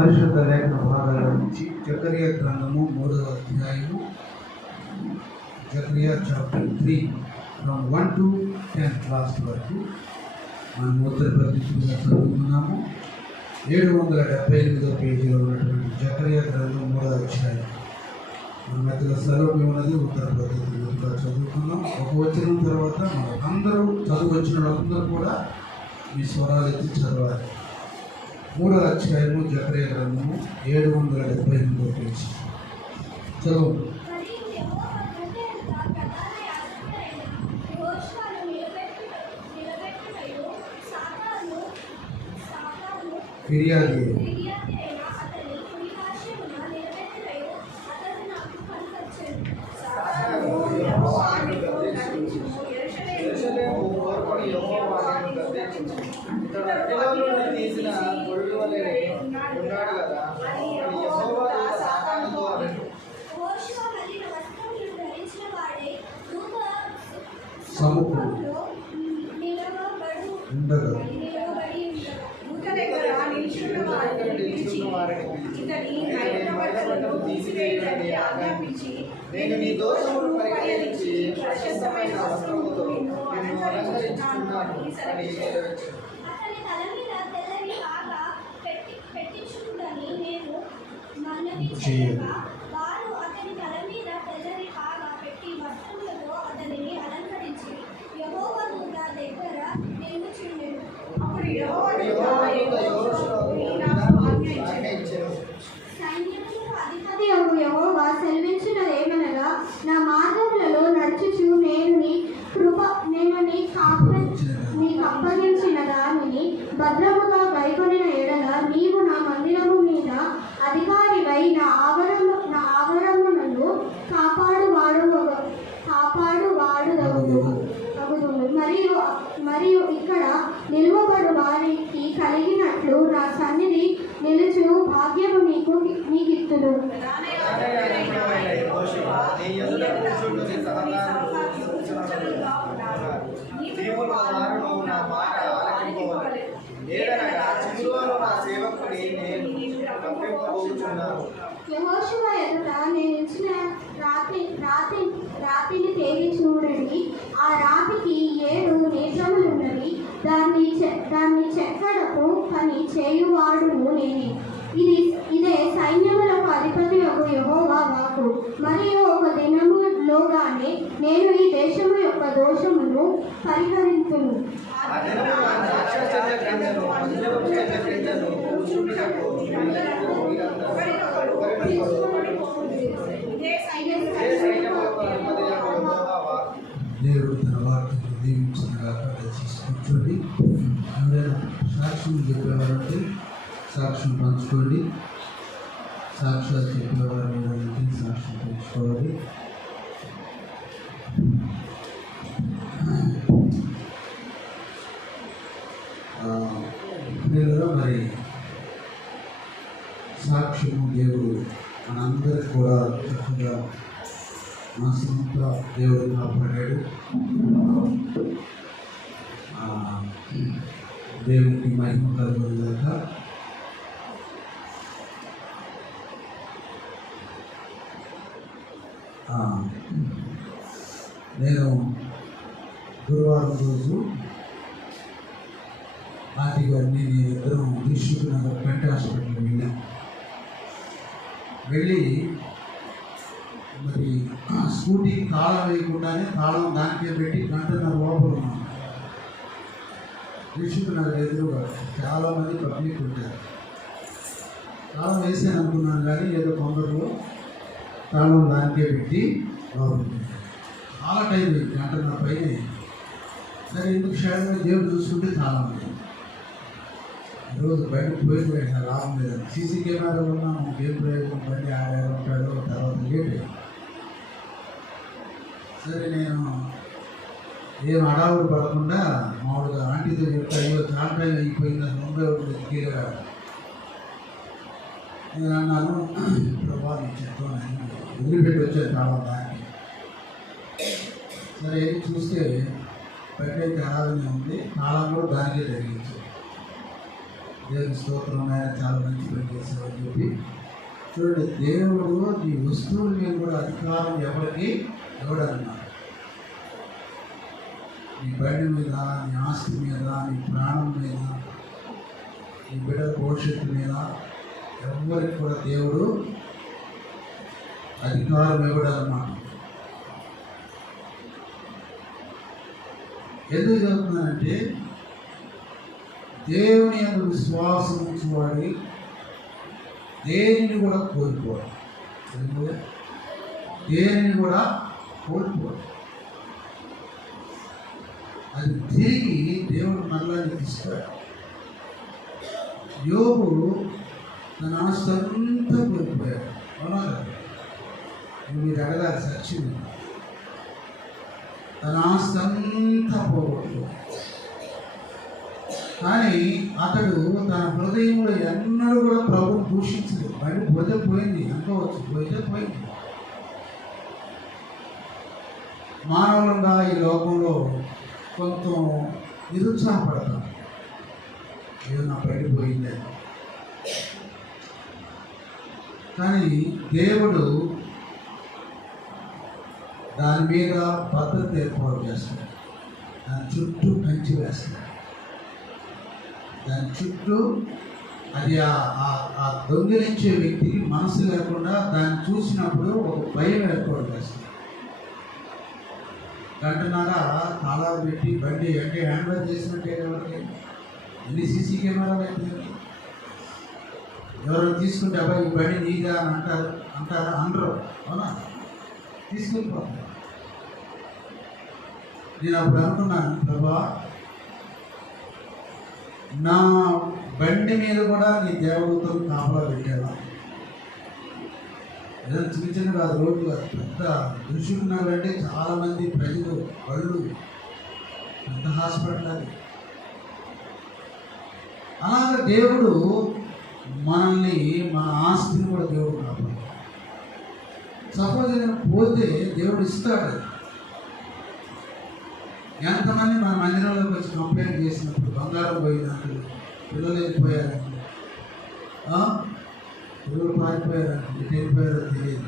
పరిశుద్ధ లేఖన భాగాల నుంచి జకరియా గ్రంథము 3వ అధ్యాయము, జకరియా చాప్టర్ 3 ఫ్రమ్ 1 to 10 క్లాస్ వరకు మనం ఉత్తర ప్రతిగా చదువుతున్నాము. 778వ పేజీలో ఉన్నటువంటి జకరియా గ్రంథం 3వ అధ్యాయం. మన మధ్యలో సెలవు ఉన్నది ఉత్తర పద్ధతిగా చదువుకున్నాం. ఒక వచనం తర్వాత మనం అందరూ చదువు వచ్చిన వాళ్ళందరూ కూడా మీ స్వరాలు ఎత్తి చదవాలి. 3వ అధ్యాయము జకరియా గ్రంథము 778వ పేజీ చదువు. ఫిర్యాదు నేను నీ దోషమును పరిహరించి ప్రశస్తమైన వస్త్రముతో నిన్ను అలంకరించుకున్నాను అని యెహోవా సెలవించినదేమనగా, నా మార్గములలో నడుచుచు నేను నీకు అప్పగించిన దానిని భద్రముగా గైకొనిన ఎడల నీవు నా మందిరము మీద అధికారివై నా ఆవరణములను కాపాడువాడు మరియు ఇక్కడ నిలువబడు వారికి కలిగినట్లు నా సన్నిధి నిలుచు భాగ్యము నీకిత్తును. యెహోషువ ఎదుట నేను ఇచ్చిన రాతిని తేగి చూడండి. ఆ రాతికి 7 నేత్రములున్నవి. దాన్ని చెక్కడపు పని చేయువాడును నేనే. ఇదే సైన్యములకు అధిపతి యెహోవా వాక్కు. మరియు ఒక దినములోగానే నేను ఈ దేశము యొక్క దోషమును పరిహరించును. దేవుడు తన వార్తను దీవించినగా కూర్చోండి. అందరూ సాక్ష్యం చెప్పేవారంటే సాక్ష్యం పంచుకోండి. సాక్ష్యాలు చెప్పేవారు సాక్ష్యం పంచుకోవాలి. మరి సాక్ష్యము దేవుడు మనందరికి కూడా చక్కగా మనసంతా దేవుడు కాపాడాడు. దేవుడికి మహిమ కలుగుగాక. నేను గురువారం రోజు ఆంటీ గారిని నేను ఇద్దరం తీసుకున్న పెంట హాస్పిటల్కి వెళ్ళి మరి స్కూటీ తాళం వేయకుండానే తాళం దానికే పెట్టి గంటన్నర లోపల ఉన్నాను. తీసుకున్నారు ఎదురుగా చాలామంది పబ్లిక్ ఉంటారు. తాళం వేసాను అనుకున్నాను, కానీ ఏదో తొందరలో తాళం దానికే పెట్టి లోపల చాలా టైం అయింది, గంటన్నర పైన. సరే ఎందుకు క్షేమంగా దేవుడు చూసుకుంటే తాళం లేదు. ఈరోజు బయటకు పోయిన లాభం లేదు. సీసీ కెమెరాలు ఉన్నా మనకి ఏం ప్రయోజనం? బండి ఆడారు ఉంటాడు, తర్వాత లేట్. సరే నేను ఏం అడావుడు పడకుండా మామూలుగా ఆంటీతో చెప్తే అయ్యో చాలా టైం అయిపోయింది, ముందే దిగేగా నేను అన్నాను. ప్రభావం చెప్తాను వదిలిపెట్టి వచ్చాను తాళం దాన్ని. సరే వెళ్ళి చూస్తే పెట్టే ఖరాబనే ఉంది, తాళం కూడా దానికే తగిలించారు. దేవుని స్తోత్రం ఆయన చాలా మంచి పని చేశామని చెప్పి. చూడండి, దేవుడు నీ వస్తువుల మీద కూడా అధికారం ఎవరికి ఇవ్వడన్నారు. నీ బండి మీద, నీ ఆస్తి మీద, నీ ప్రాణం మీద, నీ బిడ్డ భవిష్యత్తు మీద ఎవరికి కూడా దేవుడు అధికారం ఇవ్వడన్నమాట. ఎందుకు చెబుతున్నానంటే, దేవుని యందు విశ్వాసం ఉంచువాడి దేనిని కూడా కోల్పోడు. దేనిని కూడా కోల్పోడు. అది తిరిగి దేవుడు మళ్ళా నీకు ఇస్తాడు. యోబు తన ఆస్తి అంతా కోల్పోయాడు. అవునా కదా? మీరు అడగాలి సత్యం. తన ఆస్తి అంతా పోగొట్టుకోడు. కానీ అతడు తన హృదయంలో ఎన్నడూ కూడా ప్రభువుని దూషించలేదు. బయట పోతే పోయింది అనుకోవచ్చు, పోయితే పోయింది. మానవులంగా ఈ లోకంలో కొంత నిరుత్సాహపడతాం, ఏదో నా బయట పోయింది. కానీ దేవుడు దాని మీద భద్రత ఏర్పాటు చేస్తాడు. దాని చుట్టూ కంచి వేస్తాడు. దాని చుట్టూ అది ఆ దొంగిలించే వ్యక్తికి మనసు లేకుండా దాన్ని చూసినప్పుడు ఒక భయం ఏర్పాటు చేస్తుంది. గంటన్నర తాళాలు పెట్టి బండి అంటే హ్యాండ్ ఓవర్ చేసినట్టే కాబట్టి ఎన్ని సీసీ కెమెరాలు అయితే ఎవరు తీసుకుంటే అబ్బాయి ఈ బండి నీదా అని అంటారా? అనరు. అవునా? తీసుకెళ్ళిపోతారు. నేను అప్పుడు అనుకున్నాను, ప్రభా నా బండి మీద కూడా నీ దేవదూతలు కాపలా పెట్టావా? ఏదైనా చిన్న చిన్న కాదు, రోడ్లు కాదు, పెద్ద దురుచుకున్నారంటే చాలామంది ప్రజలు బళ్ళు, పెద్ద హాస్పిటల్ అది. అలాగే దేవుడు మనల్ని, మన ఆస్తిని కూడా దేవుడు కాపాడు. సపోజ్ ఏదైనా పోతే దేవుడు ఇస్తాడు. ఎంతమంది మన మందిరంలోకి వచ్చి కంప్లైంట్ చేసినప్పుడు బంగారం పోయినట్టు, పిల్లలు వెళ్ళిపోయారంటే, పిల్లలు పారిపోయారంటే, ఎటు వెళ్ళిపోయారో తెలియదు.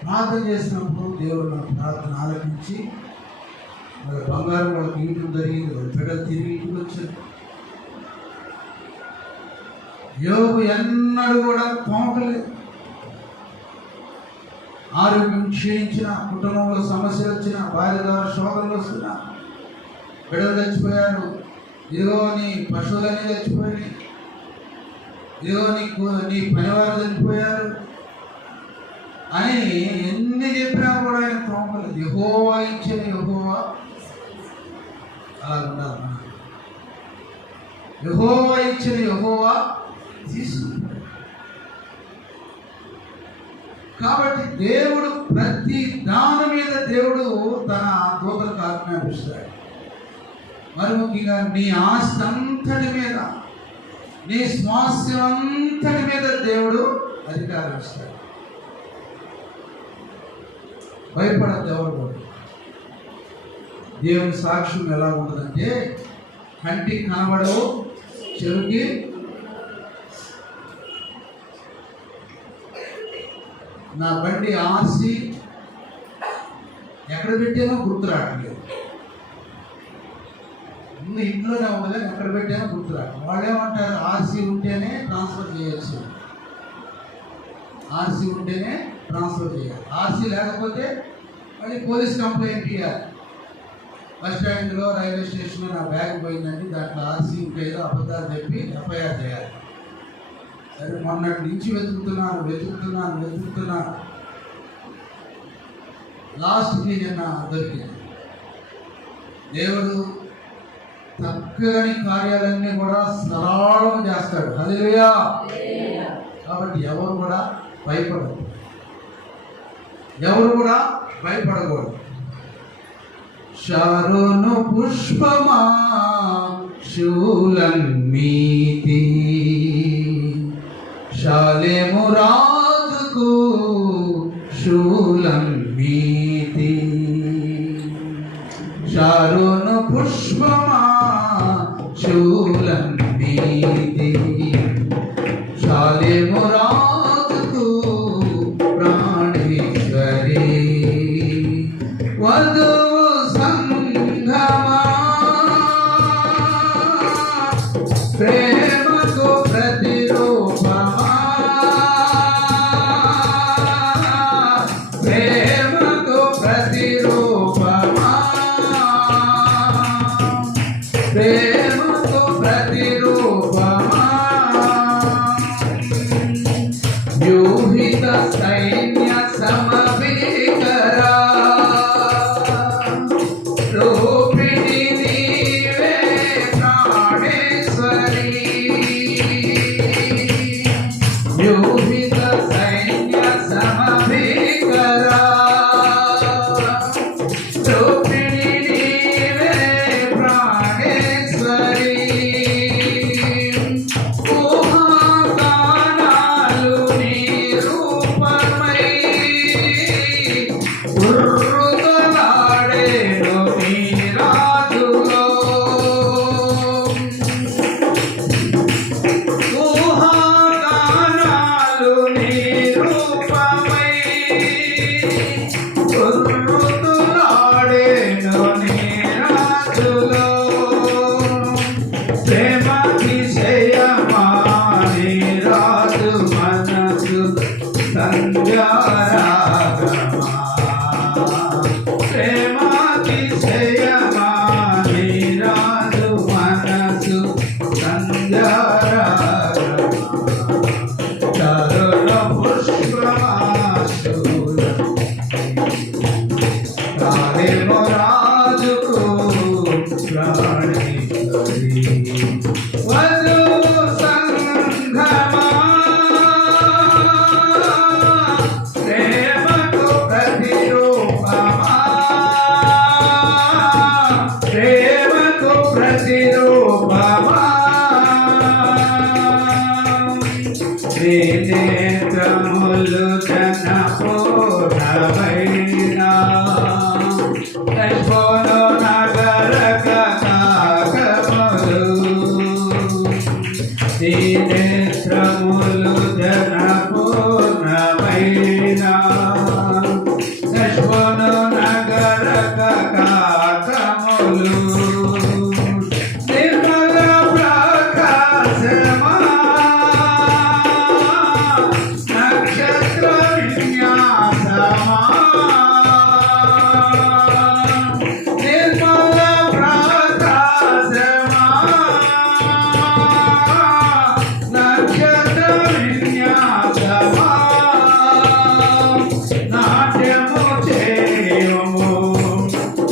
ప్రార్థన చేసినప్పుడు దేవుడు మన ప్రార్థన ఆలకించి వాళ్ళ బంగారం వాళ్ళకి ఇవ్వడం జరిగింది. వాళ్ళ పిల్లలు తిరిగి ఇంటికి వచ్చారు. యోబు ఎన్నడూ కూడా తోమకలేదు. ఆరోగ్యం క్షీణించిన, కుటుంబంలో సమస్యలు వచ్చిన, భార్య ద్వారా శోధనలు వస్తున్నా, బిడ్డలు చచ్చిపోయారు, ఇదిగో నీ పశువులన్నీ చచ్చిపోయాయి, ఇదిగో నీ పనివారు చనిపోయారు అని ఎన్ని చెప్పినా కూడా ఆయన తోమలేదు. యెహోవా ఇచ్చిన యెహోవా అలా ఉండాలి. మనం యెహోవా ఇచ్చిన యెహోవా తీసుకుంటాడు. కాబట్టి దేవుడు ప్రతి దాని మీద దేవుడు తన దూతలకు ఆజ్ఞాపిస్తాడు. మరి ముఖ్యంగా నీ ఆస్తి అంతటి మీద, నీ స్వాస్థ్యం అంతటి మీద దేవుడు అధికారం ఇస్తాడు. భయపడద్దు ఎవరు కూడా. దేవుని సాక్ష్యం ఎలా ఉంటుందంటే, కంటికి కనబడవు, చెవికి నా బండి ఆర్సి ఎక్కడ పెట్టానో గుర్తు రావట్లేదు. ముందు ఇంట్లోనే ఉండదు, ఎక్కడ పెట్టానో గుర్తు రావట్లేదు. వాళ్ళు ఏమంటారు, ఆర్సీ ఉంటేనే ట్రాన్స్ఫర్ చేయొచ్చు, ఆర్సీ ఉంటేనే ట్రాన్స్ఫర్ చేయాలి, ఆర్సీ లేకపోతే మళ్ళీ పోలీస్ కంప్లైంట్ ఇవ్వాలి. బస్ స్టాండ్లో, రైల్వే స్టేషన్లో నా బ్యాగ్ పోయిందండి, దాంట్లో ఆర్సీ ఇంకేదో అబద్ధాలు చెప్పి ఎఫ్ఐఆర్ చేయాలి. సరే, మొన్నటి నుంచి వెతుకుతున్నాను లాస్ట్కి నిన్న దొరికింది. దేవుడు చక్కని కార్యాలన్నీ కూడా సరళం చేస్తాడు. హల్లెలూయా. కాబట్టి ఎవరు కూడా భయపడదు, ఎవరు కూడా భయపడకూడదు. షారోను పుష్పమా శూలం మీది, షాలేము రాజుకు శూలం మీది. షారోను పుష్పమా శూలం మీది, చాలేము రాజుకు ప్రాణేశ్వరి వధువు సంగమా ప్రేమకు ప్రతిరూపమా ప్రేమకు ప్రతిరూపమా ప్రేమకు ప్రతిరూపమా వ్యూహిత సైన్య సమభీకరా రూపిణి నీవే ప్రాణేశ్వరి వ్యూహిత సైన్య సమభీకరా రూపిణి నీవే ప్రాణేశ్వరి ఊహాగానాలు నీ రూపమై ఉర్రుతలాడేను నీ రాజులో ఊహాగానాలు నీ రూపమై ఉర్రుతలాడేను నీ రాజులో ప్రేమాతిశయమా నీ రాజు మనసు సంధ్యారాగమా ప్రేమాతిశయమా నీ రాజు మనసు సంధ్యారాగమా తరుణ పుష్పమాశూల తారేమో రాజుకు ప్రాణేశ్వరి వధువు సంగమా ప్రేమకు ప్రతిరూపమా ప్రేమకు ప్రతిరూపమా నీ నేత్రములు జనపూర్ణమైనా లక్ష్మణు నగర కాకములు నీ నేత్రములు జనపూర్ణమైనా లక్ష్మణు నగర కాకములు నిర్మల ప్రకాశమా నక్షత్ర విన్యాసమా నిర్మల ప్రకాశమా నక్షత్ర విన్యాసమా నాట్యము చేయము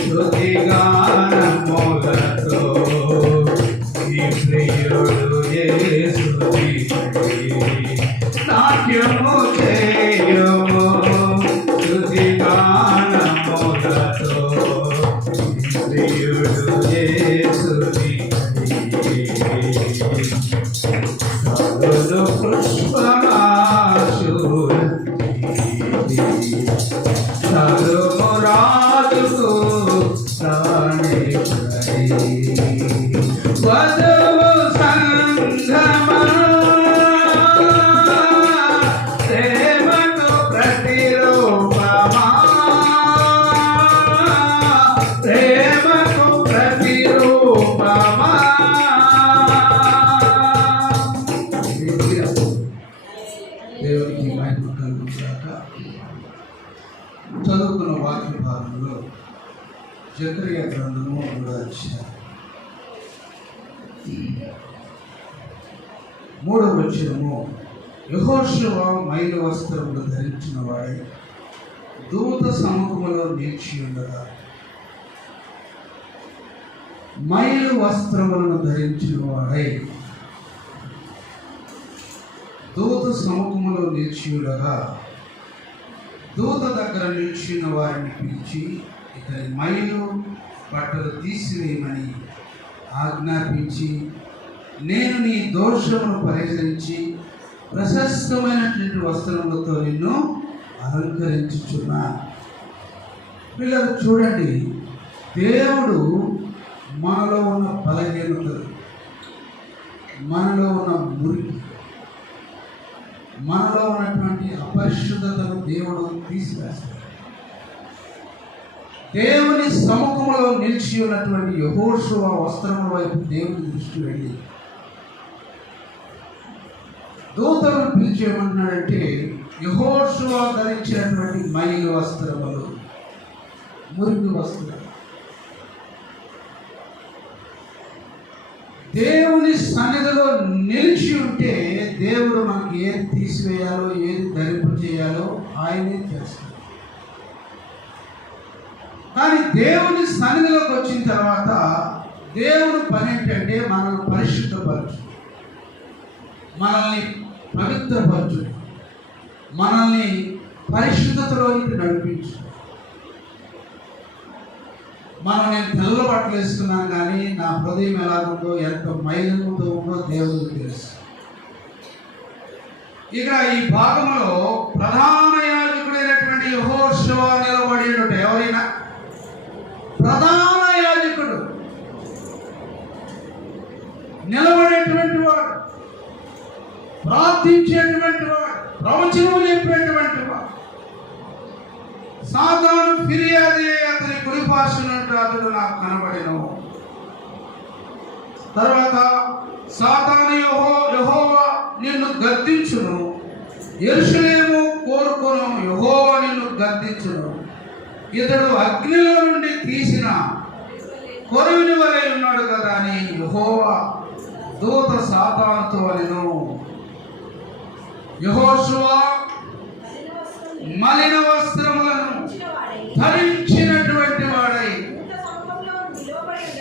శృతిగానములతో ఈ ప్రియుడు యేసుని నాట్యము చేయము శృతిగానములతో ఈ ప్రియుడు యేసుని సరులు పుష్పమాశూల సరుము రాజుకు ప్రాణేశ్వరి వధువు సంగమా ప్రేమకు ప్రతిరూపమా ప్రేమకు ప్రతిరూపమా దేవునికి మహిమ కలుగుగాక. చదువుకున్న వాక్య భాగంలో జకరియా గ్రంథము 3వ అధ్యాయం 3వ వచనము యెహోషువ మైలు వస్త్రములు ధరించిన వాడై దూత సముఖములో నిలిచి ఉండగా మైలు వస్త్రములను ధరించిన వాడై దూత సముఖములో నిలిచి ఉండగా దూత దగ్గర నిలిచిన వారిని పిలిచి ఇతని మైలు బట్టలు తీసివేయమని ఆజ్ఞాపించి నేను నీ దోషమును పరిహరించి ప్రశస్తమైనటువంటి వస్త్రములతో నిన్ను అలంకరించుచున్నా. పిల్లలు చూడండి, దేవుడు మనలో ఉన్న బలహీనతలు, మనలో ఉన్న మురికి, మనలో ఉన్నటువంటి అపరిశుద్ధతను దేవుడు తీసివేస్తాడు. దేవుని సముఖంలో నిలిచి ఉన్నటువంటి యెహోషువ వస్త్రముల వైపు దేవుని దృష్టి వెళ్ళి దూతలను పిలిచి ఏమంటున్నాడంటే, యెహోషువ ధరించినటువంటి మైలు వస్త్రములు, మురికి వస్త్రాలు, దేవుని సన్నిధిలో నిలిచి ఉంటే దేవుడు మనకి ఏది తీసివేయాలో ఏది ధరింపు చేయాలో ఆయనే చేస్తాడు. కానీ దేవుని సన్నిధిలోకి వచ్చిన తర్వాత దేవుడు పని ఏంటంటే మనల్ని పరిశుద్ధపరచు, మనల్ని పవిత్రపరచు, మనల్ని పరిశుద్ధతలోకి నడిపించు. నేను తెల్ల బట్టలు వేసుకున్నాను కానీ నా హృదయం ఎలా ఉందో, ఎంత మైలుతో ఉందో దేవుడికి తెలుసు. ఇక ఈ భాగంలో ప్రధాన యాజకుడైనటువంటి యెహోషువ నిలబడి ఉంటే, ఎవరైనా ప్రధాన యాజకుడు నిలబడేటువంటి వాడు, ప్రార్థించేటువంటి వాడు, ప్రవచనం చెప్పేటువంటి వాడు. సాతాను ఫిర్యాదు అతని కుడిపార్శ్వనుండి అతడు నాకు కనబడెను. తర్వాత సాతాను యెహోవా నిన్ను గద్దించును, యెరూషలేము కోరుకొను, యెహోవా నిన్ను గద్దించును. ఇతడు అగ్నిలో నుండి తీసిన కొరవిని వలె ఉన్నాడు కదా అని యెహోవా దూత సాతానుతో అనెను. యెహోషువ మలిన వస్త్రములను ధరించినటువంటి వాడై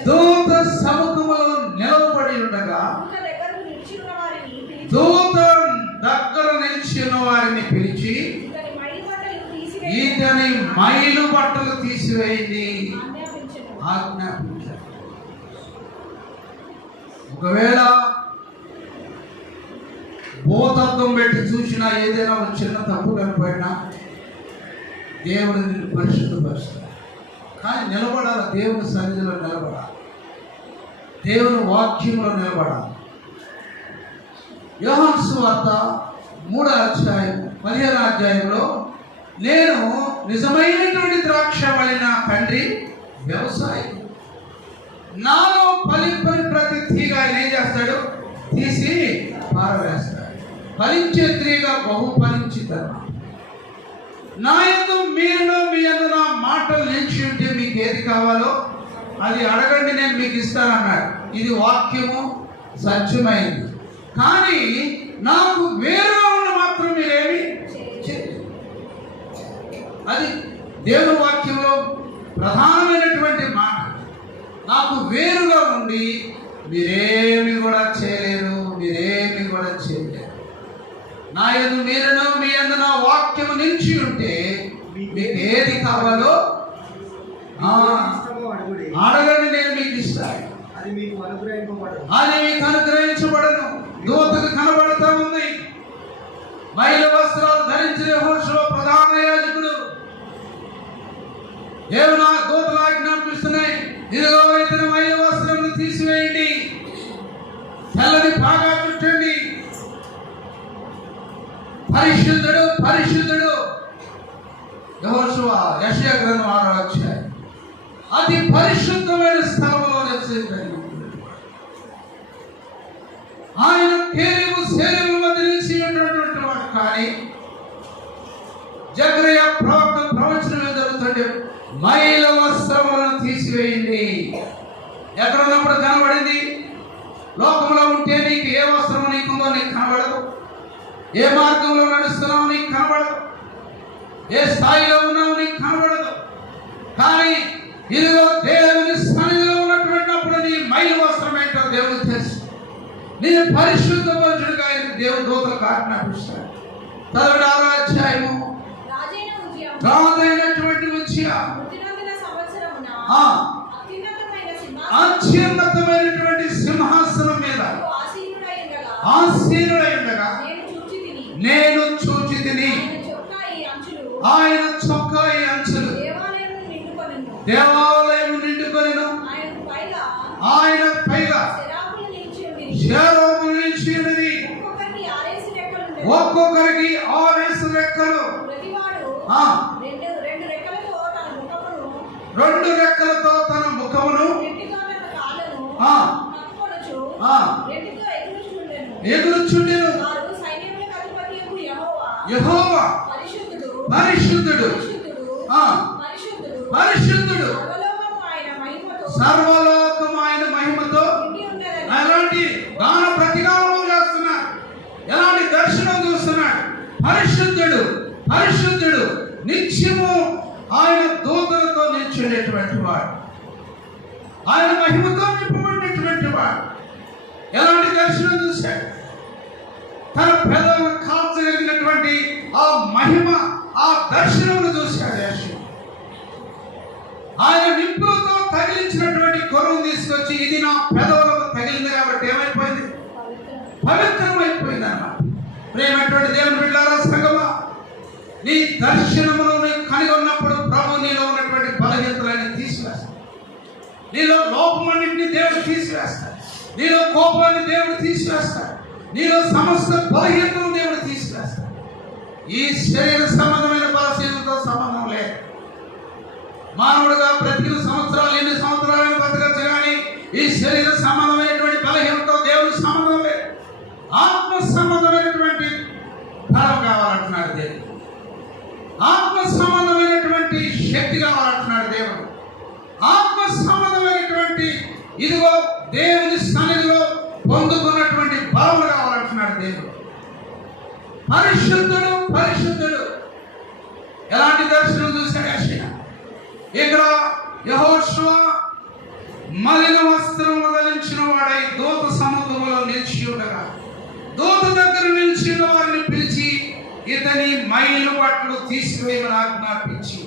దూత సముఖములో నిలవబడి ఉండగా దూత దగ్గర నిలిచిన వారిని పిలిచి ఇతని మైలు బట్టలు తీసివేయండి ఆజ్ఞాపించారు. ఒకవేళ భూతత్వం పెట్టి చూసినా ఏదైనా ఒక చిన్న తప్పు కనపడినా దేవుడు నిన్ను పరిశుద్ధపరుస్తాడు. కానీ నిలబడాలి, దేవుని సన్నిధిలో నిలబడాలి, దేవుని వాక్యంలో నిలబడాలి. యోహాను సువార్త 3వ అధ్యాయం 15వ అధ్యాయంలో, నేను నిజమైనటువంటి ద్రాక్షవల్లి, నా తండ్రి వ్యవసాయం, నాలో ఫలింపని ప్రతి తీగ ఆయన ఏం చేస్తాడు, తీసి పారవేస్తాడు. ఫలించే తీగ బహు ఫలించుతారు. నా యందు మీరును మీ యందు నా మాటలు నిలిచి ఉంటే మీకు ఏది కావాలో అది అడగండి, నేను మీకు ఇస్తానన్నాడు. ఇది వాక్యము సత్యమైంది. కానీ నాకు వేరుగా ఉన్న మాత్రం మీరేమి చేయలేదు. అది దేవుని వాక్యంలో ప్రధానమైనటువంటి మాట. నాకు వేరుగా ఉండి మీరేమి కూడా చేయలేరు, మీరేమి కూడా చేయలేరు. నా యందు మీరును మీ యందు నా వాక్యము నిలిచి ఉంటే మీకు ఏది కావాలో అడగండి, నేను మీకు ఇస్తాను. అది మీకు అనుగ్రహించబడను. దూతకు కనబడుతూ ఉంది. మైల వస్త్రాలు ధరించిన యెహోషువ ప్రధాన యాజకుడు. దేవుని దూతలు ఆజ్ఞాపిస్తున్నాయి, ఇదిగో ఇతని మైల వస్త్రములు తీసివేయండి, తెల్లని బాగా చుట్టండి. పరిశుద్ధుడు పరిశుద్ధుడు. యెహోషువ యెషయా గ్రంథం 6వ అధ్యాయం. అతి పరిశుద్ధమైన స్థలంలో నివసించాడు ఆయన. కేరేము శరీరం మధ్య నిలిచి ఉన్నటువంటి వాడు. కానీ జకరియా ప్రవక్త ప్రవచనం జరుగుతుంటే మైల వస్త్రములను తీసివేయండి. ఎక్కడ ఉన్నప్పుడు కనబడింది. లోకంలో ఉంటే నీకు ఏ వస్త్రము నీకుందో నీకు కనబడదు, ఏ మార్గంలో నడుస్తున్నావు నీకు కనబడదు, ఏ స్థాయిలో ఉన్నావు నీకు కనబడదు. కానీ ఇదిగో దేవుని సన్నిధిలో ఉన్నటువంటిప్పుడు నీ మైలు వస్త్రం ఏంటో దేవునికి తెలుసు. నేను పరిశుద్ధపరచుడుగా దేవుని దూతలకు ఆజ్ఞాపిస్తాడు. 6వ అధ్యాయము. రాజైనటువంటి ఉజ్జియా అత్యున్నతమైనటువంటి సింహాసనం మీద ఆసీనుడై ఉండగా నేను చూచి తిని ఆయన చొక్కా ఈ అంచులు దేవాలయం నిండుకొనెను. ఆయన పైగా శరాబులు నిలిచి ఉన్నది. ఒక్కొక్క ఒక్కొక్కరికి 6 రెక్కలు. ప్రతివాడు ఆ, రెండు రెక్కలతో తన ముఖమును 2 రెక్కలతో తన ముఖమును రెంటితో తన కాళ్ళను ఆ, కప్పుకొనుచు ఆ, రెంటితో ఎగురుచుండెను. ఎగురుచుండెను. వారు సైన్యములకు అధిపతియగు యెహోవా యెహోవా పరిశుద్ధుడు పరిశుద్ధుడు, పరిశుద్ధుడు ఆ, పరిశుద్ధుడు పరిశుద్ధుడు, సర్వలోకము ఆయన మహిమతో సర్వలోకం ఆయన మహిమతో. నిండి ఉన్నదని ఎలాంటి గాన ప్రతిగానం చేస్తున్నాడు, ఎలాంటి దర్శనం చూస్తున్నాడు. పరిశుద్ధుడు పరిశుద్ధుడు, నిత్యము ఆయన దూతలతో నిల్చుండేటువంటి వాడు, ఆయన మహిమతో నింపబడినటువంటి వాడు. ఎలాంటి దర్శనం చూశాడు. తన పెదవులను కాల్చగలిగినటువంటి ఆ మహిమ, ఆ దర్శనమును చూశాడు యెషయా. ఆయన నిప్పులతో తగిలించినటువంటి కొరువును తీసుకొచ్చి ఇది నా పెదవులకు తగిలింది కాబట్టి ఏమైపోయింది? పవిత్రమైపోయింది అన్నమాట. ప్రేమైనటువంటి దేవుని బిడ్డలారా, సంగమా, నీ దర్శనమును నీవు కనుగొన్నప్పుడు ప్రభు నీలో ఉన్నటువంటి బలహీనతలను తీసివేస్తాడు. నీలో లోపమన్నింటినీ దేవుడు తీసివేస్తాడు. నీలో కోపాన్ని దేవుడు తీసివేస్తాడు. నీలో సమస్త బలహీనతను దేవుడు తీసివేస్తాడు. ఈ శరీర సంబంధమైన బలహీనతతో సంబంధం లేదు. మానవుడిగా బ్రతికిన సంవత్సరాలు ఎన్ని సంవత్సరాలను బ్రతకచ్చు, కానీ ఈ శరీర సంబంధమైనటువంటి బలహీనతతో దేవుడు సంబంధం లేదు. ఆత్మ సంబంధమైనటువంటి బలం కావాలంటున్నాడు దేవుడు. ఆత్మ సంబంధమైనటువంటి శక్తి కావాలంటున్నాడు దేవుడు. ఆత్మ సంబంధమైనటువంటి ఇదిగో దేవుని సన్నిధిలో పొందుకున్నటువంటి బలము కావాలంటున్నాడు దేవుడు. పరిశుద్ధుడు పరిశుద్ధుడు. ఎలాంటి దర్శనం చూశాడు యెషయా. ఇక్కడ యెహోషువ మలిన వస్త్రము ధరించిన వాడై దూత సముఖములో నిలిచి ఉండగా దూత దగ్గర నిలిచిన వారిని పిలిచి ఇతని మైలు బట్టలు తీసివేయమని ఆజ్ఞాపించి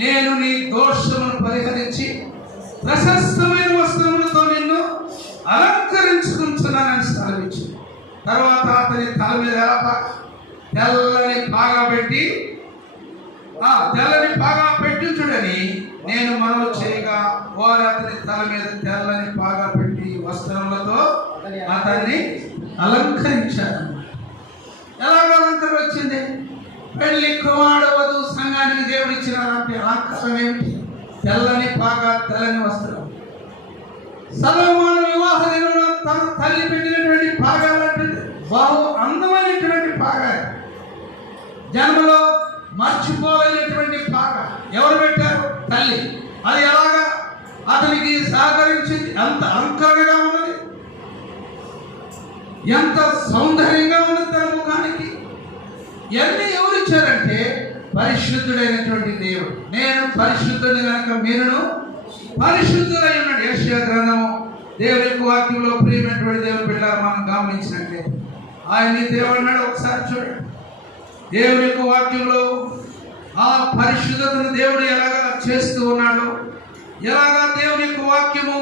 నేను నీ దోషమును పరిహరించి ప్రశస్తమైన వస్త్రములతో నిన్ను అలంకరించుకుంటున్నానని సెలవించి తర్వాత అతని తల మీద తెల్లని పాగా పెట్టి తెల్లని పాగా పెట్టించుడని నేను మనవి చేయగా వారు అతని తల మీద తెల్లని పాగా పెట్టి వస్త్రములతో అతన్ని అలంకరించారు. ఎలాగ అలంకరణ వచ్చింది? పెళ్లి కుమారుడు వధువు సంఘానికి దేవుడు ఇచ్చినారంటే అలంకరణ ఏమిటి? తెల్లని పాగా, తెల్లని వస్త్రం. సొలొమోను వివాహ దినమున తన తల్లి పెట్టినటువంటి పాగాలంటే బహు అందమైనటువంటి పాగా, జన్మలో మర్చిపోలేనటువంటి పాగా. ఎవరు పెట్టారు? తల్లి. అది ఎలాగా అతనికి సహకరించింది? ఎంత అలంకరణగా ఉన్నది, ఎంత సౌందర్యంగా ఉన్నది తన ముఖానికి. ఇవన్నీ ఎవరు ఇచ్చారంటే పరిశుద్ధుడైనటువంటి దేవుడు. నేను పరిశుద్ధుని కనుక మీరును పరిశుద్ధులై ఉన్నాడు. యెషయా గ్రంథము దేవుని యొక్క వాక్యంలో ప్రియమైనటువంటి దేవుని బిడ్డలారా మనం గమనించినట్లే ఆయన్ని దేవుడు అన్నాడు. ఒకసారి చూడండి దేవుని యొక్క వాక్యంలో ఆ పరిశుద్ధతను దేవుడు ఎలాగా చేస్తూ ఉన్నాడు, ఎలాగా దేవుని యొక్క వాక్యము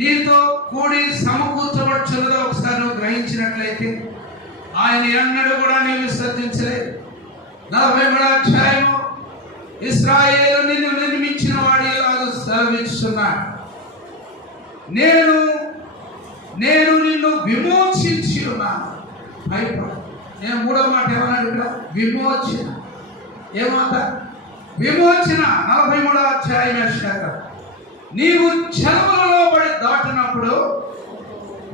నీతో కూడి సమకూర్చబడుచున్నదో ఒకసారి నువ్వు గ్రహించినట్లయితే ఆయన ఎన్నడూ కూడా నీవు విసర్జించలేదు. 43వ అధ్యాయము ఇశ్రాయేలు నిన్ను నిర్మించిన వాడు ఇలాగ సెలవిస్తున్నాడు, నేను నిన్ను విమోచించి ఉన్నాను. భయపడ. నేను 3వ మాట ఏమన్నాడు ఇక్కడ? విమోచన. ఏమాట? విమోచన. 43వ అధ్యాయం యెషయా. నీవు చెరవలలో పడి దాటినప్పుడు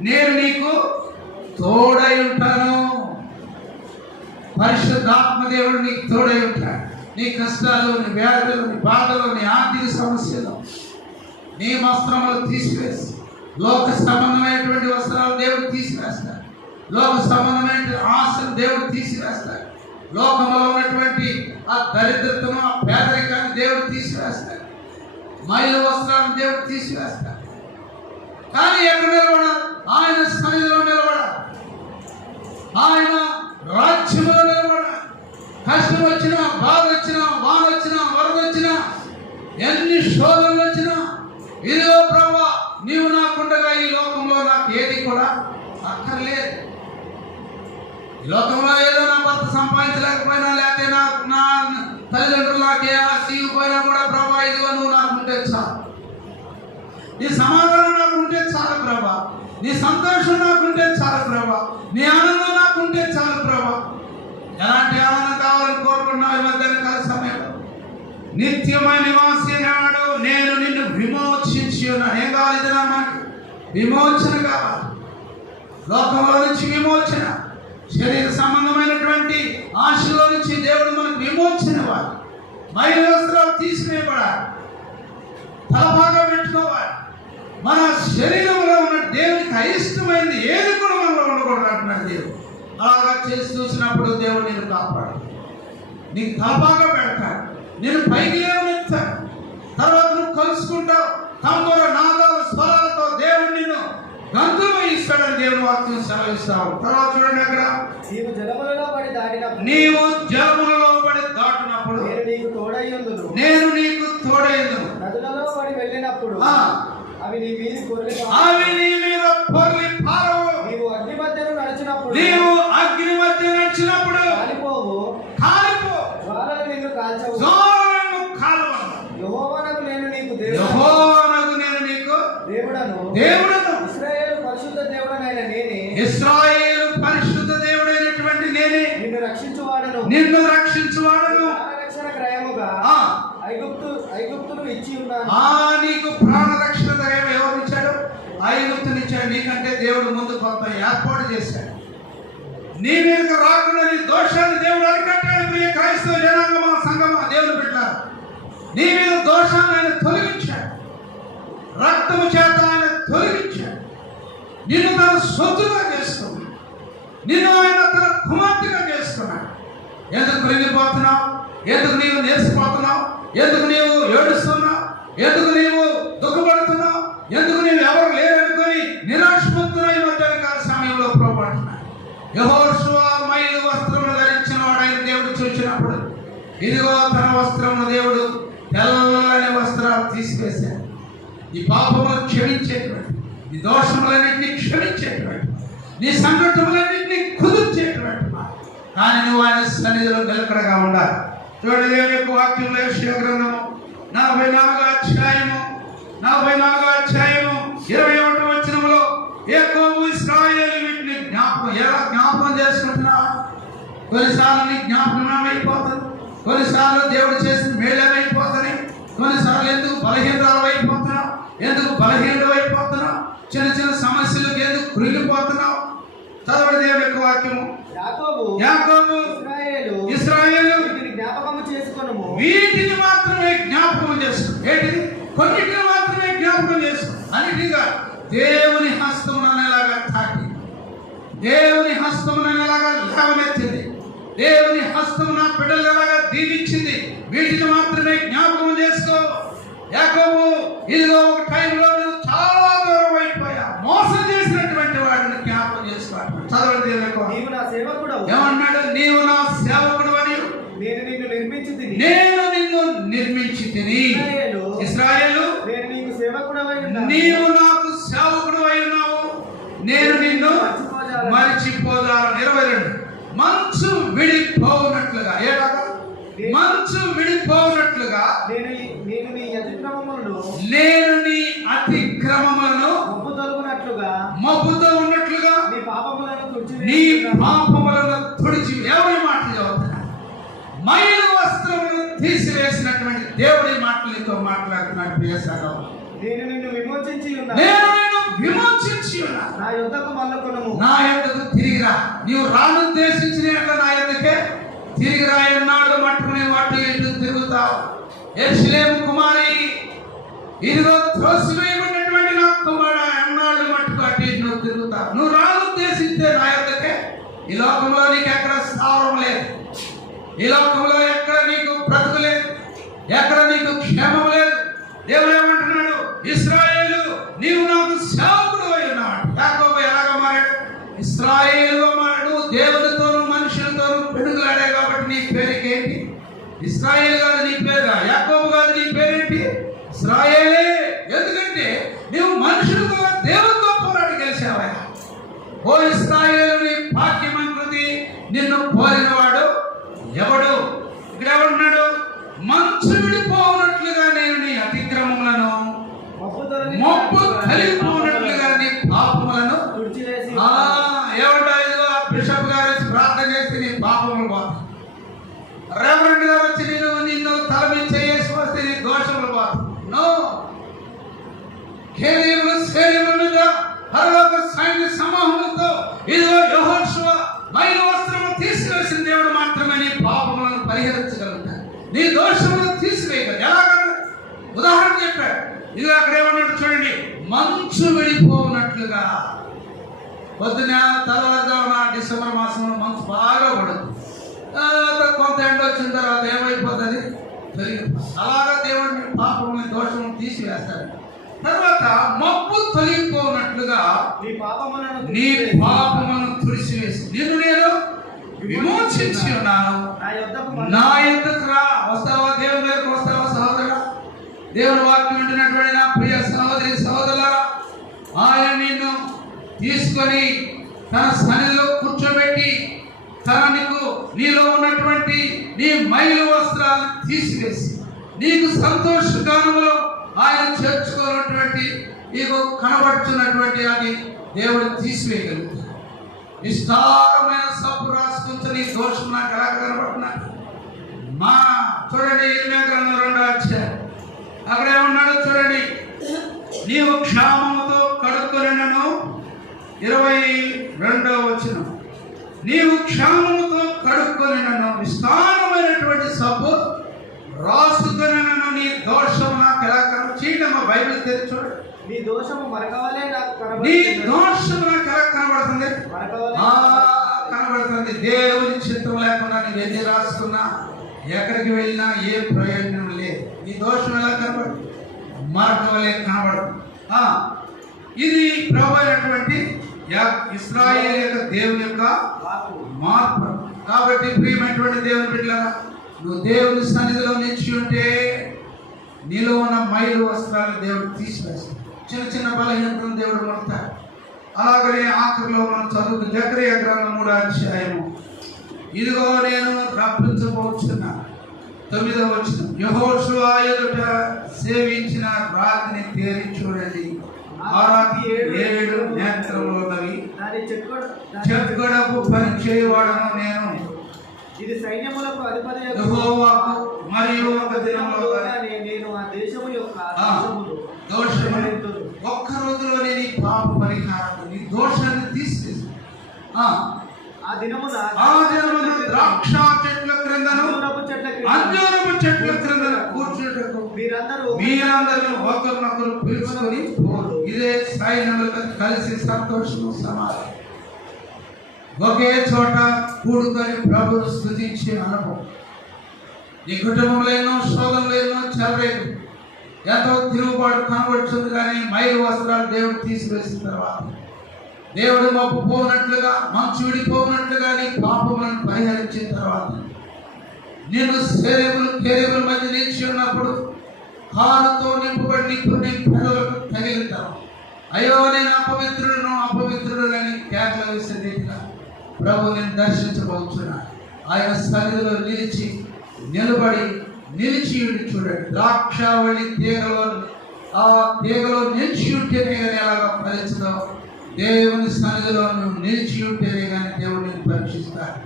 నేను నీకు తోడై ఉంటాను. పరిశుద్ధాత్మ దేవుడు నీకు తోడై ఉంటాడు. నీ కష్టాలు, నీ వ్యాధులు, నీ బాధలు, నీ ఆర్థిక సమస్యలు, నీ వస్త్రములు తీసివేసి లోక సంబంధమైనటువంటి వస్త్రాలు దేవుడు తీసివేస్తాడు. లోక సంబంధమైన ఆశలు దేవుడు తీసివేస్తాడు. లోకంలో ఉన్నటువంటి ఆ దరిద్రతను, ఆ పేదరికాన్ని దేవుడు తీసివేస్తాడు. మైలు వస్త్రాలను దేవుడు తీసివేస్తాడు. కానీ ఎక్కడ నిలబడాలి? ఆయన సన్నిధిలో నిలబడాలి. ఆయన రాజ్యంలో నిలబడాలి. కష్టం వచ్చినా, బాధ వచ్చినా, వాన వచ్చినా, వరద వచ్చినా, ఎన్ని శోధనలు వచ్చినా, ఇదిగో ప్రభువా నీవు నాకుండగా ఈ లోకంలో నాకు ఏది కూడా అక్కర్లేదు. ఈ లోకంలో ఏదో నా భర్త సంపాదించలేకపోయినా, లేకపోతే నా తల్లిదండ్రులు నాకు ఏ ఆశీపోయినా కూడా ప్రభా ఇదిగో నువ్వు నాకుంటే చాలు. నీ సమాధానం నాకుంటే చాలు ప్రభా. నీ సంతోషం నాకుంటే చాలు ప్రభా. నీ ఆనందం నాకుంటే చాలు ప్రభా. నిత్యమైన నివాసి నాడు నేను నిన్ను విమోచించి ఉన్నాను. ఏం కావాలి? ఇది నాకు విమోచన కావాలి. లోకంలో నుంచి విమోచన, శరీర సంబంధమైనటువంటి ఆశలో నుంచి దేవుడు మనకు విమోచన ఇవ్వాలి. మైల వస్త్రాలు తీసివేయబడాలి, తలభాగం పెట్టుకోవాలి. మన శరీరంలో ఉన్న దేవునికి అయిష్టమైంది ఏది కూడా మనలో ఉండకూడదు అంటున్నాడు దేవుడు. అలాగా చేసి చూసినప్పుడు దేవుడు నేను కాపాడు, నీకు తలభాగం పెడతాడు, నేను పైకి లేవనెత్తాడు. తర్వాత నువ్వు కలుసుకుంటావు, తంబుర నాదాల స్వరాలతో దేవుడు నిన్ను గంతులు ఇస్తాడని దేవుని వాక్యం సెలవిస్తావు. తర్వాత చూడండి, అక్కడ నీవు జలములలో పడి దాటినప్పుడు నేను నీకు తోడైయుందును. నదులలో పడి వెళ్ళినప్పుడు అవి నీ మీద పొర్లి పారవు. నీవు అగ్ని మధ్యను నడిచినప్పుడు కాలిపోవు, జ్వాలలు నిన్ను కాల్చవు. యెహోవానగు నేను నీకు దేవుడను, ఇశ్రాయేలు పరిశుద్ధ దేవుడనైన నేనే, పరిశుద్ధుడైనటువంటి నేనే నిన్ను రక్షించువాడను. రక్షణ క్రయముగా ఐగుప్తును ఇచ్చి ఉన్నాను. నీకు ప్రాణరక్షణ దయం ఎవరు ఇచ్చాడు? ఐగుప్తునిచ్చాడు. నీకంటే దేవుడు ముందు కొంత ఏర్పాటు చేశాడు. నీ మీదకి రాకుండా నీ దోషాన్ని దేవుడు అరికట్టాడు. ప్రియ క్రైస్తవ జనాంగమా, సంగమా, దేవుడు పెట్టారు. నీ మీద దోషాన్ని ఆయన తొలగించాడు, రక్తము చేత ఆయన తొలగించాడు. నిన్ను తన సొత్తుగా చేస్తున్నాడు, నిన్ను ఆయన తన కుమార్తెగా చేస్తున్నాడు. ఎందుకు కృంగిపోతున్నావు? ఎందుకు నీవు నేర్చిపోతున్నావు? ఎందుకు నీవు ఏడుస్తున్నావు? ఎందుకు నీవు దుఃఖపడుతున్నావు? ఎందుకు నీవు ఎవరు లేరనుకొని నిరాశపడుతున్నావు? ఈ మధ్యకాల సమయంలో పోరాడుతున్నాడు. యెహోషువ మైలు వస్త్రములు ధరించిన వాడైన దేవుడు చూసినప్పుడు, ఇదిగో తన వస్త్రమును దేవుడు తెల్లని వస్త్రాలు తీసివేశాడు. ఈ పాపములు క్షమించేటువంటి, ఈ దోషములన్నింటినీ క్షమించేటువంటి, నీ సంకటములన్నింటినీ కుదుర్చేటువంటి, కానీ నువ్వు ఆయన సన్నిధిలో నిలకడగా ఉండాలి. చూడండి, దేవుని యొక్క వాక్యంలో యెషయా గ్రంథము 44వ అధ్యాయము 21వ వచనములో యాకోబు ఇశ్రాయేలు వీటిని జ్ఞాపకం చేసుకుంటున్నావా? కొన్నిసార్లు నీ జ్ఞాపకం అయిపోతుంది, కొన్నిసార్లు దేవుడు చేసిన మేళమైపోతుంది, కొన్నిసార్లు ఎందుకు బలహీనరాలు అయిపోతున్నావు? ఎందుకు బలహీనుడు అయిపోతున్నావు? చిన్న చిన్న సమస్యలకు ఎందుకు కృంగిపోతున్నావు? చదవండి దేవుని యొక్క వాక్యము. యాకోబు ఇశ్రాయేలు వీటిని మాత్రమే జ్ఞాపకం చేసుకో. ఏంటిది? కొన్నిటిని మాత్రమే జ్ఞాపకం చేసుకో. అన్నిటిగా దేవుని హస్తమునలాగా తాకి, దేవుని హస్తమునలాగా లేవనెత్తింది, దేవుని హస్తము నా బిడ్డలు ఎలాగా దీవించింది, వీటిని మాత్రమే జ్ఞాపకం చేసుకో. యాకోబు, ఇదిగో ఒక టైంలో నువ్వు చాలా దూరం అయిపోయా, మోసం చేసినటువంటి వాడిని జ్ఞాపకం చేసుకోవాలి. చదవండి, నీవు నా సేవకుడు. ఏమన్నాడు? నీవు నా సేవకుడు అని నేను నిన్ను నిర్మించి తిని. ఇశ్రాయేలు, నేను నీకు సేవకుడవై ఉన్నాను. నీవు నాకు సేవకుడవై ఉన్నావు, నేను నిన్ను మరిచిపోదాను. 22 మంచు విడిపోవునట్లుగా, మంచు విడిపోవునట్లుగా నేను నీ అతిక్రమములను మబ్బుతో ఉన్నట్లుగా నీ పాపములను తుడిచి. ఎవరి మాటలు చదువుతున్నా? మైలు వస్త్రమును తీసివేసినటువంటి దేవుడి మాటలు నీతో మాట్లాడుతున్నాడు. ప్రియ సహోదరుడా, నేను నిన్ను విమోచించి ఉన్నాను. నా యొద్దకు తిరిగిరా. నీవు రానుద్దేశించిన నా యొద్దకే తిరిగిరా. ఎన్నాళ్ళు మట్టుకుని వాటి ఇటు తిరుగుతావు. యెరూషలేము కుమారి, ఇదిగో త్రోసివేయబడినటువంటి నా కుమారుడా, ఎన్నాళ్ళు మట్టుకు అటు ఇటు నువ్వు తిరుగుతావు. నువ్వు రానుద్దేశిస్తే నా యొద్దకే. ఈ లోకంలో నీకు ఎక్కడ స్థావరం లేదు, ఈ లోకంలో ఎక్కడ నీకు బ్రతుకు లేదు, ఎక్కడ నీకు క్షేమం లేదు. దేవుడు ఏమంటున్నాడు? ఇశ్రాయేలు, నీవు నాకు సేవకుడు అయి ఉన్నాడు. యాకోబు ఎలాగ మారాడు? ఇశ్రాయేలుగా మారాడు. దేవునితోనూ మనుషులతోనూ పెనుగులాడే కాబట్టి నీ పేరుకేంటి? ఇశ్రాయేలు కాదు నీ పేరుగా, యాకోబు కాదు నీ పేరేంటి? ఇశ్రాయేలే. ఎందుకంటే నీవు మనుషులతో దేవునితో పోరాడి గెలిచావా? ఓ ఇశ్రాయేలు, నీ భాగ్యమంకృతి, నిన్ను పోలినవాడు ఎవడు? ఇక్కడ ఎవడున్నాడు? మంచు విడిపోనట్లుగా నేను నీ అతిక్రమములను, మబ్బు కలిగిపోనట్లుగా నీ పాపములను ఏమంటా? ఇదిగో బిషప్ గారు ప్రార్థన చేస్తే నీ పాపములు పోతాయి. రెవరెండ్ గారు వచ్చి నిన్ను తల మీద చేసి వస్తే నీ దోషములు బాధ నో. కేలీయులు శేలీయుల మీద పరలోక సైన్య సమూహంతో ఇదిగో యెహోషువ మైలు వస్త్రము తీసివేసిన దేవుడు మాత్రమే నీ పాపములను పరిహరించగలుగుతాడు, నీ దోషములను తీసివేయగలడు. ఎలాగంటే ఉదాహరణ చెప్పాడు. ఇది అక్కడ ఏమన్నాడు చూడండి, మంచు విడిపోనట్లుగా. పొద్దున తెల్లవారుజామున డిసెంబర్ మాసంలో మంచు బాగా పడుతుంది, కొంత ఎండ వచ్చిన తర్వాత ఏమైపోతుంది, తొలగిపోతుంది. అలాగా దేవుడిని పాపముని దోషము తీసివేస్తాడు. తర్వాత మబ్బు తొలగిపోనట్లుగా నీ పాపమును తుడిసివేసి నిన్ను నేను విమోచించి ఉన్నాను. నా యొద్దకు రా. వస్తావా? దేవుని దగ్గరకు వస్తావా సహోదరుడా? దేవుని వాక్యం వింటున్నటువంటి నా ప్రియ సహోదరి సహోదరులారా, ఆయన నిన్ను తీసుకొని తన సన్నిధిలో కూర్చోబెట్టి నీలో ఉన్నటువంటి నీ మైలు వస్త్రాలను తీసివేసి నీకు సంతోషగానములో ఆయన చేర్చుకోనటువంటి నీకు కనబడుతున్నటువంటి అని దేవుడు తీసివేయగలుగుతాడు. విస్తారమైన సబ్బు రాసుకుంటే నీ దోషం నాకు ఎలా కనబడుతున్నా? మా చూడండి, ఇర్మియా గ్రంథం 2వ అధ్యాయం అక్కడ ఏమన్నాడో చూడండి. నీవు క్షామముతో కడుక్కొనెను. 22వ వచనం, నీవు క్షామముతో కడుక్కొనెను, విస్తారమైనటువంటి సబ్బు రాసుకొనెను, నీ దోషము నాకు ఎలా కనబడుతుంది? బైబిల్ తెరిచి చూడండి. నీ దోషము మరకవలే నాకు నీ దోషము నాకు ఎలా కనబడుతుంది? కనబడుతుంది. దేవుని చిత్తం లేకుండా నీవు ఎన్ని రాసుకున్నా ఎక్కడికి వెళ్ళినా ఏ ప్రయోజనం లేదు. నీ దోషం ఎలా కనబడుతుంది? మరకవలే కనబడుతుంది. ఇది ప్రభు అయినటువంటి ఇశ్రాయేలు యొక్క దేవుని యొక్క మార్పు. కాబట్టి ప్రియమైనటువంటి దేవుని బిడ్డలారా, నువ్వు దేవుని సన్నిధిలో నిలిచి ఉంటే నీలో ఉన్న మైలు వస్త్రాలు దేవుడు తీసివేస్తాడు. చిన్న చిన్న బలహీనతలను దేవుడు ముడతాడు. అలాగనే ఆఖరిలో మనం చదువు జకరియా గ్రంథం 3వ అధ్యాయము, ఇదిగో నేను రప్పించబోతున్నా. 9వ వచనం, యెహోషువ ఎదుట సేవించిన రాతిని తేరి చూడండి, ఆ రాతి 7 నేత్రములు ఉన్నవి, చెక్కడపు పని చేయవాడను నేను. ఇది సైన్యములకు అధిపతి యెహోవాకు మరియు ఒక దినములో నేను ఆ దేశము యొక్క దోషము ఒక్క రోజులోనే నీ పాప పరిహారం, నీ దోషాన్ని తీసేసి ఆ దినమున ద్రాక్ష చెట్ల క్రిందను అంజూరపు చెట్ల క్రిందను కూర్చున్నటకు మీరందరూ ఒకరినొకరు పిలుచుకొని పోరు. ఇదే సైన్యములతో కలిసి సంతోషము సమాధానం ఒకే చోట కూడుకొని ప్రభువు స్తుతించే అనుభవం. నీ కుటుంబంలో ఎన్నో శోధనలు, ఎన్నో చెలరేలు, ఎంతో తిరుగుబాటు కనబడుతుంది. కానీ మైలు వస్త్రాలు దేవుడు తీసివేసిన తర్వాత దేవుడు మబ్బు పోనట్లుగా, మంచు విడిపోనట్లుగా నీ పాపములను పరిహరించిన తర్వాత నేను కేరేబుల మధ్య నిలిచి ఉన్నప్పుడు కారుతో నింపబడి నీ పిల్లలకు తగిలితాను. అయ్యో నేను అపవిత్రుడని కేకలు వేసే రీతిగా ప్రభు నేను దర్శించబోతున్నా. ఆయన సన్నిధిలో నిలిచి చూడండి. ద్రాక్షావళి తీగలో నిలిచి ఉంటేనే కానీ ఎలాగ ఫలించదో, దేవుని సన్నిధిలో నువ్వు నిలిచి ఉంటేనే కానీ దేవుడు నిన్ను పరీక్షిస్తాడు,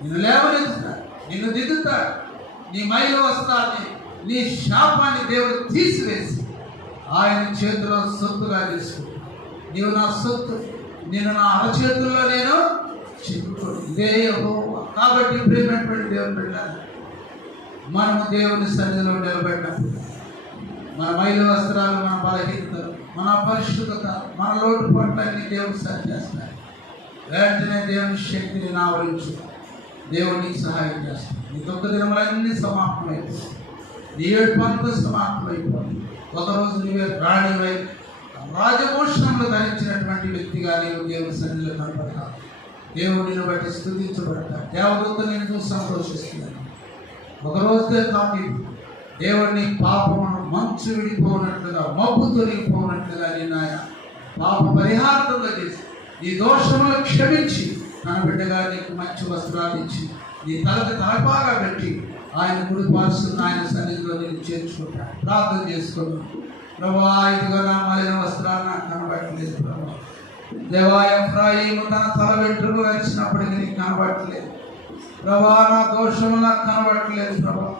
నిన్ను లేవనెత్తుతాడు, నిన్ను దిద్దుతాడు. నీ మైలు వస్త్రాన్ని, నీ శాపాన్ని దేవుడు తీసివేసి ఆయన చేతిలో సొత్తుగా తీసుకుంటాడు. నీవు నా సొత్తు, నేను నా అరచేతుల్లో నేను చెప్పుకోడు. ఇదే యెహోవా. కాబట్టి ప్రియమైనటువంటి దేవుని బిడ్డలారా, మనము దేవుని సన్నిధిలో నిలబడినప్పుడు మన మైలు వస్త్రాలు, మన బలహీనతలు, మన పరిశుద్ధత, మన లోటుపాట్లన్నీ దేవుడు సరి చేస్తాడు. వెంటనే దేవుని శక్తిని ఆవరించు, దేవునికి సహాయం చేస్తాడు. నీ దుఃఖ దినములన్నీ సమాప్తమైపోతుంది, నీ ఏడుపంతా సమాప్తమైపోతుంది. ఒకరోజు నువ్వే రాణివై రాజభూషణంలో ధరించినటువంటి వ్యక్తిగా నీవు దేవుని సన్నిధిలో కనపడతావు. దేవుడు నిన్ను బట్టి స్తుతించబడతాడు. దేవదూత నిన్ను చూసి సంతోషిస్తున్నాడు. ఒకరోజుదే కాదు, దేవుడిని పాపమును మంచు విడిపోనట్లుగా, మబ్బు తొలగిపోనట్లుగా నేను ఆయన పాప పరిహారంగా చేసి నీ దోషములు క్షమించి తన బిడ్డగా నీకు మంచి వస్త్రాలు ఇచ్చి నీ తలకి తలపాగా పెట్టి ఆయన గుడి పాల్సిన ఆయన సన్నిధిలో నేను చేర్చుకుంటాను. ప్రార్థన చేసుకున్నాను. ప్రభువా, ఇదిగో నా మలిన వస్త్రాలు నాకు కనబడట్లేదు. ప్రభు దేవా, ఎఫ్రాయిము తన తల వెంట్రుకలు నరిచినప్పటికీ నీకు కనబడట్లేదు. ప్రభా నా దోషము నాకు కనబడట్లేదు ప్రభా.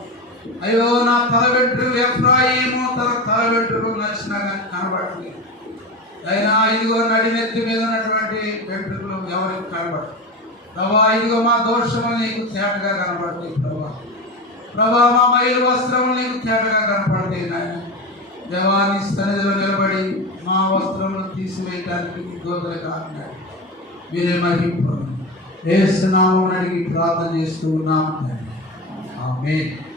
అయ్యో నా తల వెంట్రుకలు ఎఫ్రాయిము తల వెంట్రుకలు నచ్చినా కానీ కనబడట్లేదు. అయినా ఇదిగో నడినెత్తి మీద ఉన్నటువంటి వెంట్రుకలు ఎవరికి కనబడదు ప్రభా. ఇదిగో మా దోషములు నీకు తేటగా కనబడతాయి ప్రభా. ప్రభా మా మైలు వస్త్రములు నీకు తేటగా కనపడతాయి నాయన. దేవాని సన్నిధిలో నిలబడి మా వస్త్రములు తీసివేయటానికి దోదలు కాకుండా మీరే మహింపండి. యేసు నామమున అడిగి ప్రార్థన చేస్తూ ఉన్నాము. ఆమేన్.